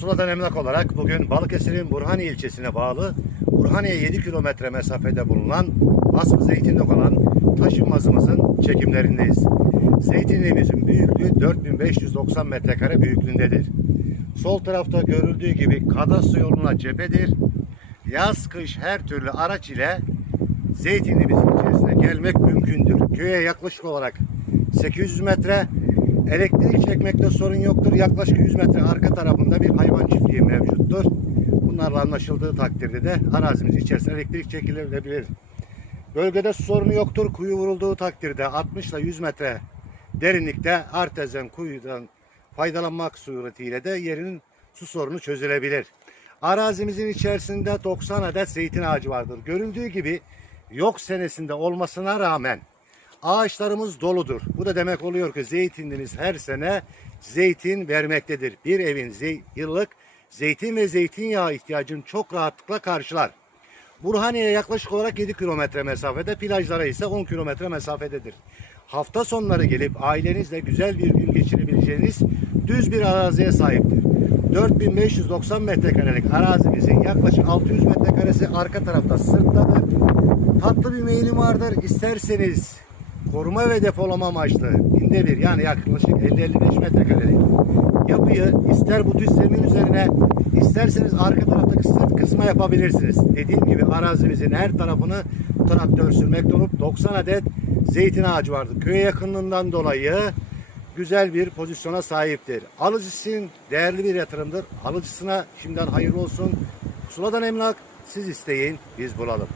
Pusula'dan emlak olarak bugün Balıkesir'in Burhaniye ilçesine bağlı Burhaniye 7 kilometre mesafede bulunan Asmı Zeytinlik olan taşınmazımızın çekimlerindeyiz. Zeytinliğimizin büyüklüğü 4590 metrekare büyüklüğündedir. Sol tarafta görüldüğü gibi kadastro yoluna cephedir. Yaz kış her türlü araç ile Zeytinliğimizin içerisine gelmek mümkündür. Köye yaklaşık olarak 800 metre elektrik çekmekte sorun yoktur. Yaklaşık 100 metre arka tarafında bir hayvan çiftliği mevcuttur. Bunlarla anlaşıldığı takdirde de arazimiz içerisinde elektrik çekilebilir. Bölgede su sorunu yoktur. Kuyu vurulduğu takdirde 60 ile 100 metre derinlikte artezen kuyudan faydalanmak suretiyle de yerinin su sorunu çözülebilir. Arazimizin içerisinde 90 adet zeytin ağacı vardır. Görüldüğü gibi yok senesinde olmasına rağmen ağaçlarımız doludur. Bu da demek oluyor ki zeytinliğimiz her sene zeytin vermektedir. Bir evin zey- yıllık zeytin ve zeytinyağı ihtiyacını çok rahatlıkla karşılar. Burhaniye'ye yaklaşık olarak 7 kilometre mesafede, plajlara ise 10 kilometre mesafededir. Hafta sonları gelip ailenizle güzel bir gün geçirebileceğiniz düz bir araziye sahiptir. 4590 metrekarelik arazimizin yaklaşık 600 metrekaresi arka tarafta sırttadır. Tatlı bir meyili vardır. İsterseniz koruma ve depolama amaçlı binde bir yani yaklaşık 50-55 metrekarelik yapıyı ister bu düz zemin üzerine isterseniz arka taraftaki sırt kısma yapabilirsiniz. Dediğim gibi arazimizin her tarafını traktör sürmekte olup 90 adet zeytin ağacı vardır. Köye yakınlığından dolayı güzel bir pozisyona sahiptir. Alıcısı için değerli bir yatırımdır. Alıcısına şimdiden hayırlı olsun. Sula'dan emlak siz isteyin biz bulalım.